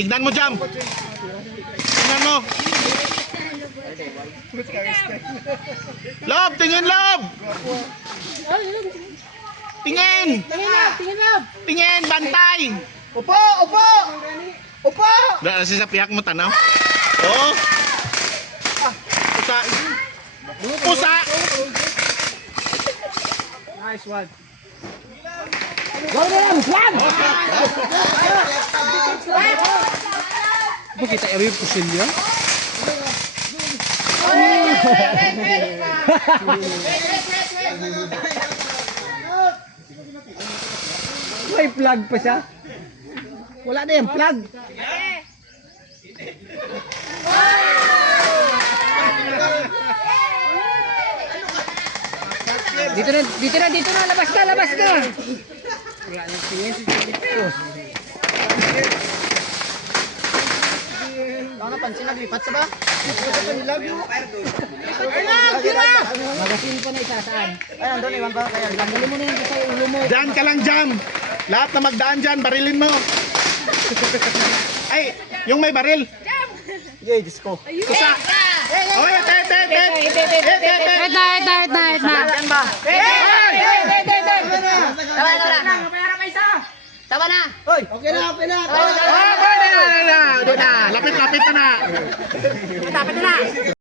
Tignan mo, Jam. Tignan mo. Lob, tingin, Lob. Tingin. Tingin, bantay. Upo! Upo! Upo! Dahil sa piyak mo, tanaw. Oo. Pusa. Pusa. Nice one. Apa kita eri pusin dia? May plug pa siya. Wala na yung plug. Dito na, labas ka. Wala na tingin si Diyos. Ano napansin naglipat sa ba? Magasin pa na isa saan? Ay, nandun, iwan pa. Kaya, Tanggalin mo na yung sa ulo mo. Daan ka lang, Jam. Lahat na magdaan dyan, barilin mo. Ay, yung may baril. yay, disco. Pusa. Oy, Yan ba? Tama na. Hoy! Okay na, okay na. Lapit na. Tapos na.